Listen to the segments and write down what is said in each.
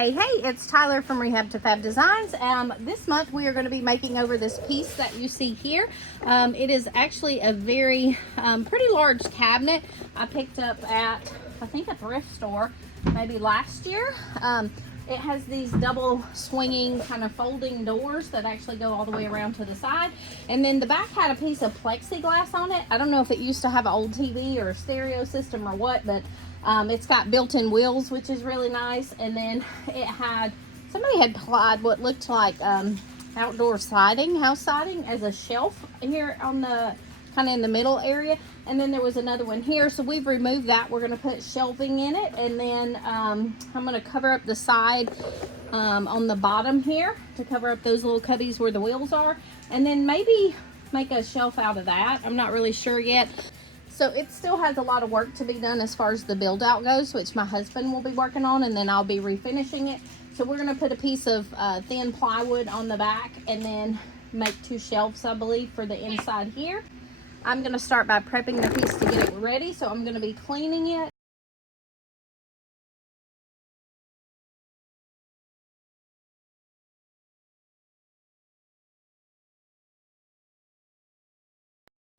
Hey, it's Tyler from Rehab to Fab Designs. This month we are going to be making over this piece that you see here. It is actually a very pretty large cabinet I picked up at, I think, a thrift store maybe last year. It has these double swinging kind of folding doors that actually go all the way around to the side. And then the back had a piece of plexiglass on it. I don't know if it used to have an old TV or a stereo system or what, but it's got built-in wheels, which is really nice. And then it had, somebody had applied what looked like outdoor siding, house siding, as a shelf here on the kind of in the middle area. And then there was another one here, so we've removed that. We're going to put shelving in it, and then I'm going to cover up the side on the bottom here to cover up those little cubbies where the wheels are, and then maybe make a shelf out of that. I'm not really sure yet. So it still has a lot of work to be done as far as the build out goes, which my husband will be working on, and then I'll be refinishing it. So we're going to put a piece of thin plywood on the back and then make 2 shelves, I believe, for the inside here. I'm going to start by prepping the piece to get it ready, so I'm going to be cleaning it.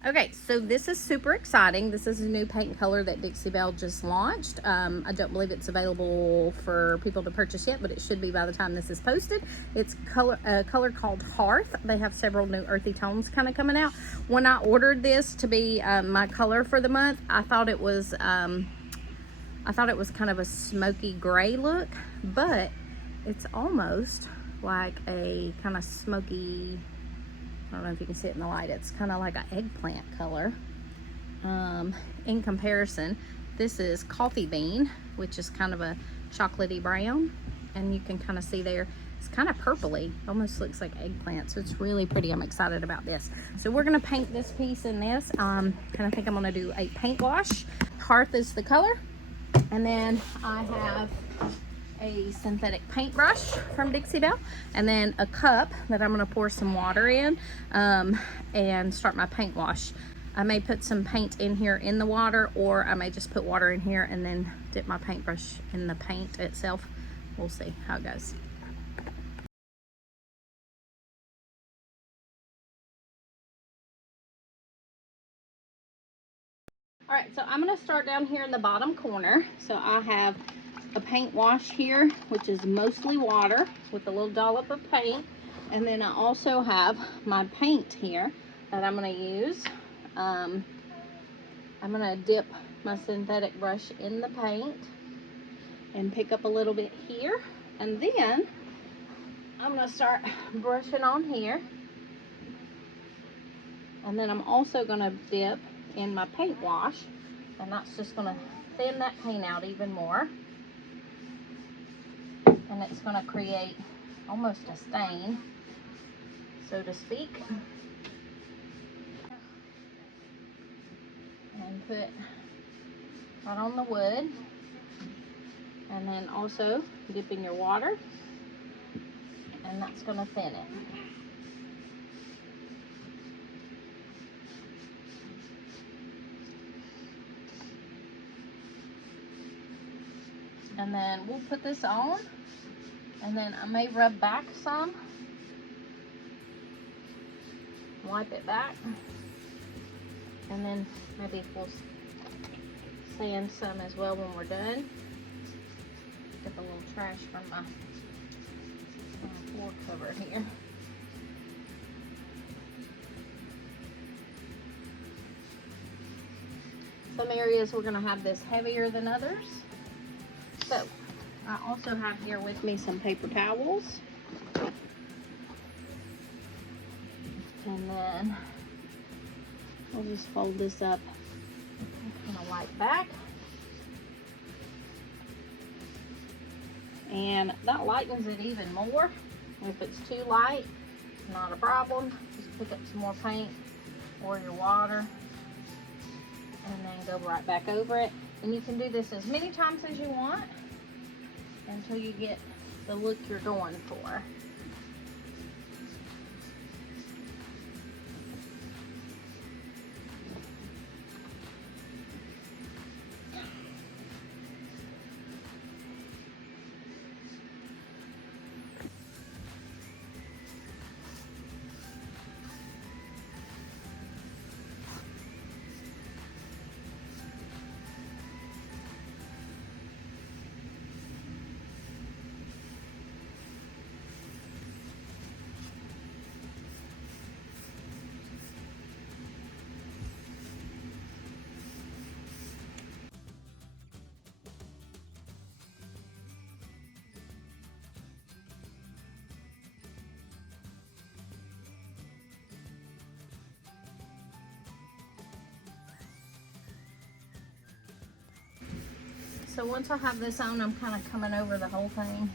Okay, so this is super exciting. This is a new paint color that Dixie Belle just launched. I don't believe it's available for people to purchase yet, but it should be by the time this is posted. It's a color called Hearth. They have several new earthy tones kind of coming out. When I ordered this to be my color for the month, I thought it was kind of a smoky gray look, but it's almost like a kind of smoky, I don't know if you can see it in the light. It's kind of like an eggplant color. In comparison, this is coffee bean, which is kind of a chocolatey brown. And you can kind of see there, it's kind of purpley. Almost looks like eggplant. So it's really pretty. I'm excited about this. So we're going to paint this piece in this. Kind of think I'm going to do a paint wash. Hearth is the color. And then I have a synthetic paintbrush from Dixie Belle, and then a cup that I'm going to pour some water in and start my paint wash. I may put some paint in here in the water, or I may just put water in here and then dip my paintbrush in the paint itself. We'll see how it goes. All right, so I'm going to start down here in the bottom corner. So I have a paint wash here, which is mostly water with a little dollop of paint. And then I also have my paint here that I'm going to use. I'm going to dip my synthetic brush in the paint and pick up a little bit here. And then I'm going to start brushing on here. And then I'm also going to dip in my paint wash, and that's just going to thin that paint out even more. And it's going to create almost a stain, so to speak. And put right on the wood. And then also dip in your water, and that's going to thin it. And then we'll put this on, and then I may rub back some, wipe it back, and then maybe we'll sand some as well when we're done. Get the little trash from my floor cover here. Some areas we're going to have this heavier than others. So I also have here with me some paper towels. And then we'll just fold this up and kind of wipe back. And that lightens it even more. If it's too light, not a problem. Just pick up some more paint or your water and then go right back over it. And you can do this as many times as you want until you get the look you're going for. So once I have this on, I'm kind of coming over the whole thing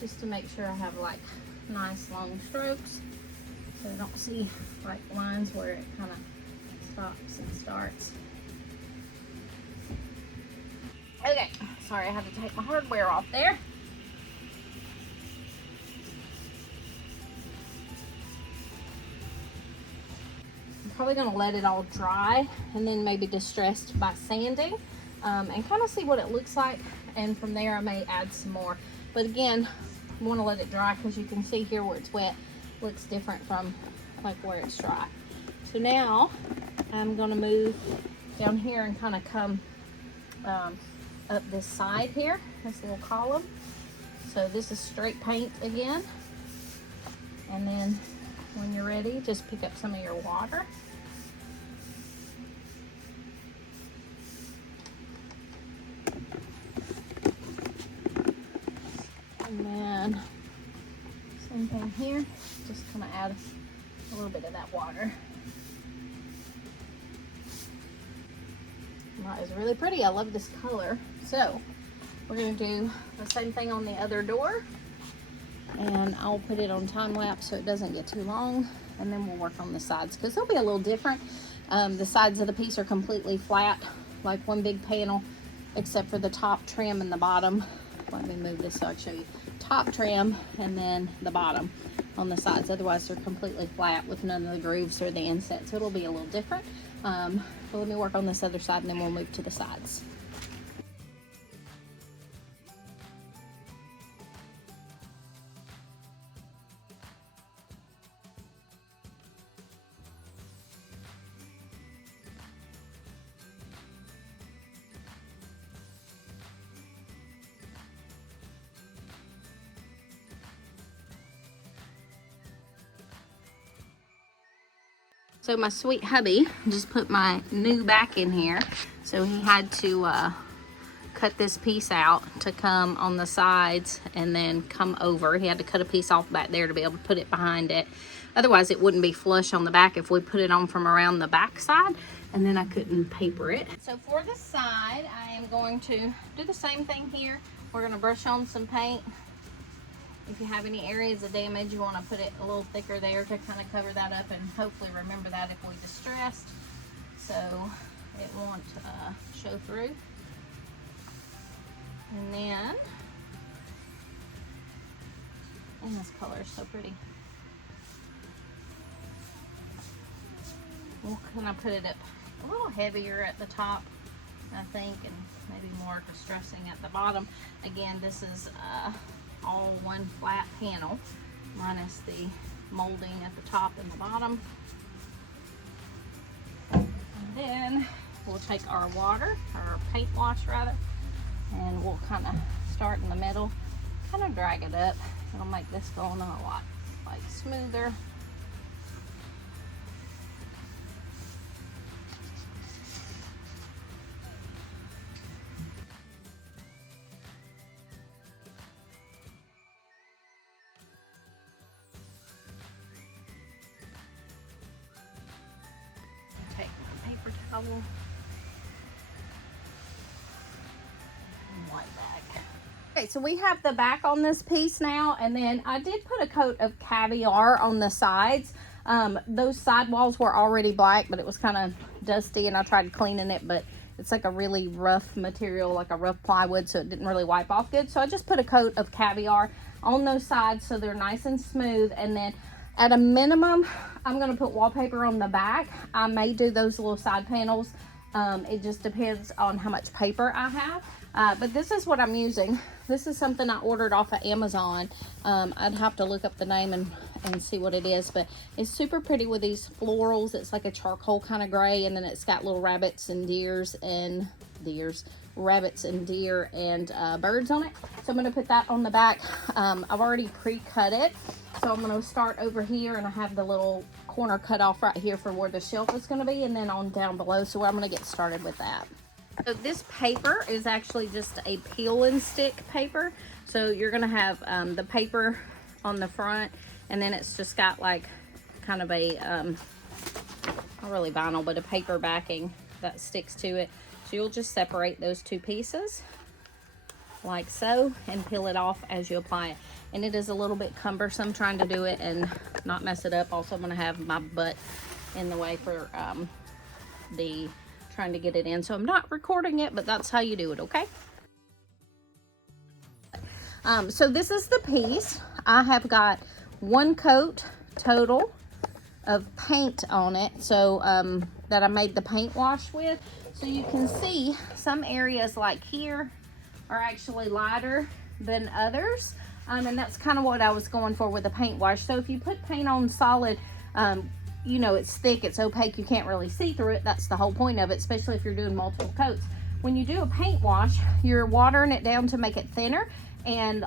just to make sure I have like nice long strokes, so I don't see like lines where it kind of stops and starts. Okay, sorry, I had to take my hardware off there. I'm probably going to let it all dry and then maybe distress by sanding and kind of see what it looks like, and from there I may add some more. But again, I want to let it dry because you can see here where it's wet looks different from like where it's dry. So now I'm going to move down here and kind of come up this side here, this little column. So this is straight paint again, and then when you're ready, just pick up some of your water. And then same thing here, just kind of add a little bit of that water. That is really pretty. I love this color. So we're going to do the same thing on the other door, and I'll put it on time lapse so it doesn't get too long, and then we'll work on the sides because they'll be a little different. The sides of the piece are completely flat, like one big panel, except for the top trim and the bottom. Let me move this so I can show you. Top trim and then the bottom on the sides. Otherwise they're completely flat with none of the grooves or the inset, so it'll be a little different. But let me work on this other side and then we'll move to the sides. So my sweet hubby just put my new back in here. So he had to cut this piece out to come on the sides and then come over. He had to cut a piece off back there to be able to put it behind it. Otherwise it wouldn't be flush on the back if we put it on from around the back side, and then I couldn't paper it. So for the side, I am going to do the same thing here. We're gonna brush on some paint. If you have any areas of damage, you want to put it a little thicker there to kind of cover that up, and hopefully remember that if we distressed, so it won't show through. And then, and this color is so pretty. We'll kind of put it up a little heavier at the top, I think, and maybe more distressing at the bottom. Again, this is all one flat panel minus the molding at the top and the bottom. And then we'll take our water, our paint wash rather, and we'll kind of start in the middle, kind of drag it up. It'll make this go on a lot like smoother. Take my paper towel and wipe back. Okay, so we have the back on this piece now, and then I did put a coat of caviar on the sides. Those side walls were already black, but it was kind of dusty, and I tried cleaning it, but it's like a really rough material, like a rough plywood, so it didn't really wipe off good. So I just put a coat of caviar on those sides so they're nice and smooth, and then at a minimum, I'm going to put wallpaper on the back. I may do those little side panels. It just depends on how much paper I have. But this is what I'm using. This is something I ordered off of Amazon. I'd have to look up the name and see what it is. But it's super pretty with these florals. It's like a charcoal kind of gray. And then it's got little rabbits and deers and rabbits and deer and birds on it. So I'm going to put that on the back. I've already pre-cut it. So I'm going to start over here, and I have the little corner cut off right here for where the shelf is going to be, and then on down below. So I'm going to get started with that. So this paper is actually just a peel and stick paper. So you're going to have the paper on the front, and then it's just got like kind of a, not really vinyl, but a paper backing that sticks to it. So you'll just separate those two pieces. like so, and peel it off as you apply it. And it is a little bit cumbersome trying to do it and not mess it up. Also, I'm going to have my butt in the way for trying to get it in. So I'm not recording it, but that's how you do it, okay? So this is the piece. I have got 1 coat total of paint on it, so that I made the paint wash with. So you can see some areas like here are actually lighter than others. And that's kind of what I was going for with the paint wash. So if you put paint on solid, you know, it's thick, it's opaque, you can't really see through it. That's the whole point of it, especially if you're doing multiple coats. When you do a paint wash, you're watering it down to make it thinner, and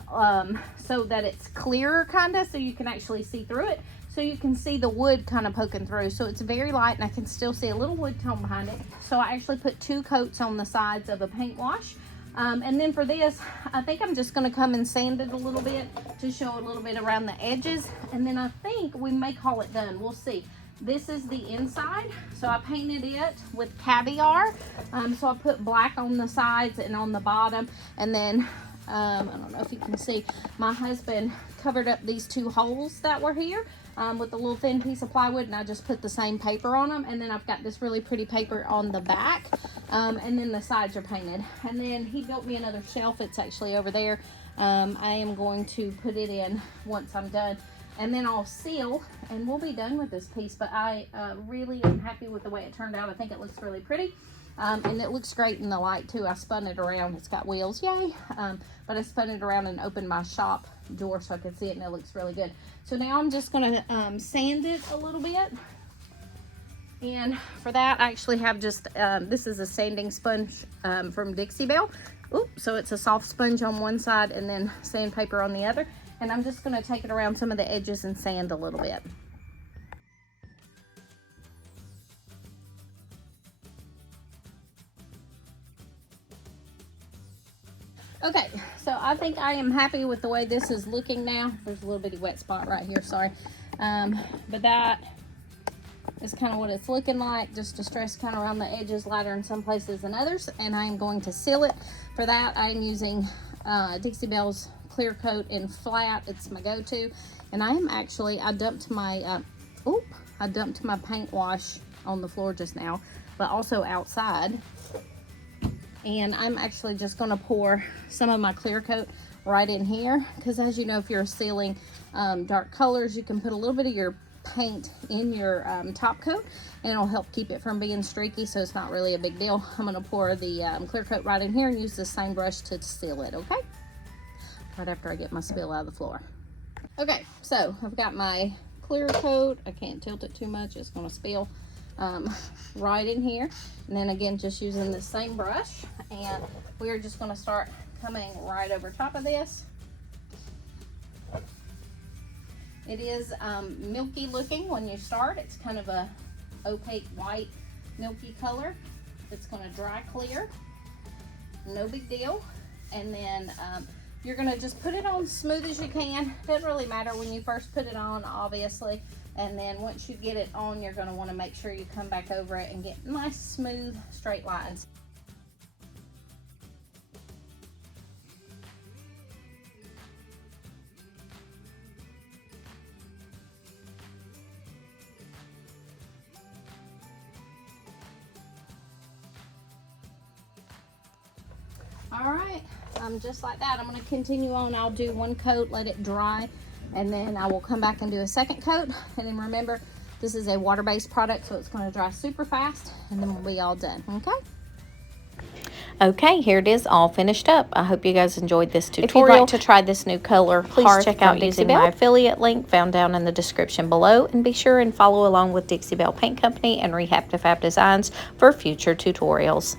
so that it's clearer kind of, so you can actually see through it. So you can see the wood kind of poking through. So it's very light, and I can still see a little wood tone behind it. So I actually put 2 coats on the sides of a paint wash. And then for this, I think I'm just going to come and sand it a little bit to show a little bit around the edges. And then I think we may call it done. We'll see. This is the inside. So I painted it with caviar. So I put black on the sides and on the bottom. And then, I don't know if you can see, my husband covered up these 2 holes that were here with a little thin piece of plywood, and I just put the same paper on them. And then I've got this really pretty paper on the back, and then the sides are painted. And then he built me another shelf. It's actually over there. I am going to put it in once I'm done, and then I'll seal, and we'll be done with this piece. But I really am happy with the way it turned out. I think it looks really pretty. And it looks great in the light too. I spun it around. It's got wheels, yay. But I spun it around and opened my shop door so I could see it, and it looks really good. So now I'm just going to sand it a little bit. And for that, I actually have just, this is a sanding sponge from Dixie Belle. Oops, so it's a soft sponge on one side and then sandpaper on the other. And I'm just going to take it around some of the edges and sand a little bit. Okay, so I think I am happy with the way this is looking now. There's a little bitty wet spot right here, sorry. But that is kind of what it's looking like. Just distressed kind of around the edges, lighter in some places than others. And I am going to seal it. For that, I am using Dixie Belle's Clear Coat in Flat. It's my go-to. And I am actually, I dumped my paint wash on the floor just now, but also outside. And I'm actually just going to pour some of my clear coat right in here, because as you know, if you're sealing dark colors, you can put a little bit of your paint in your top coat, and it'll help keep it from being streaky, so it's not really a big deal. I'm going to pour the clear coat right in here and use the same brush to seal it, okay? Right after I get my spill out of the floor. Okay, so I've got my clear coat. I can't tilt it too much, it's going to spill. Right in here, and then again just using the same brush, and we're just going to start coming right over top of this. It is milky looking when you start. It's kind of a opaque white milky color. It's going to dry clear, no big deal. And then you're going to just put it on smooth as you can. Doesn't really matter when you first put it on, obviously. And then once you get it on, you're going to want to make sure you come back over it and get nice, smooth, straight lines. All right, just like that. I'm going to continue on. I'll do 1 coat, let it dry, and then I will come back and do a 2nd coat. And then remember, this is a water-based product, so it's going to dry super fast, and then we'll be all done, okay? Okay, here it is all finished up. I hope you guys enjoyed this tutorial. If you'd like to try this new color, please check out using my affiliate link found down in the description below, and be sure and follow along with Dixie Belle Paint Company and Rehab to Fab Designs for future tutorials.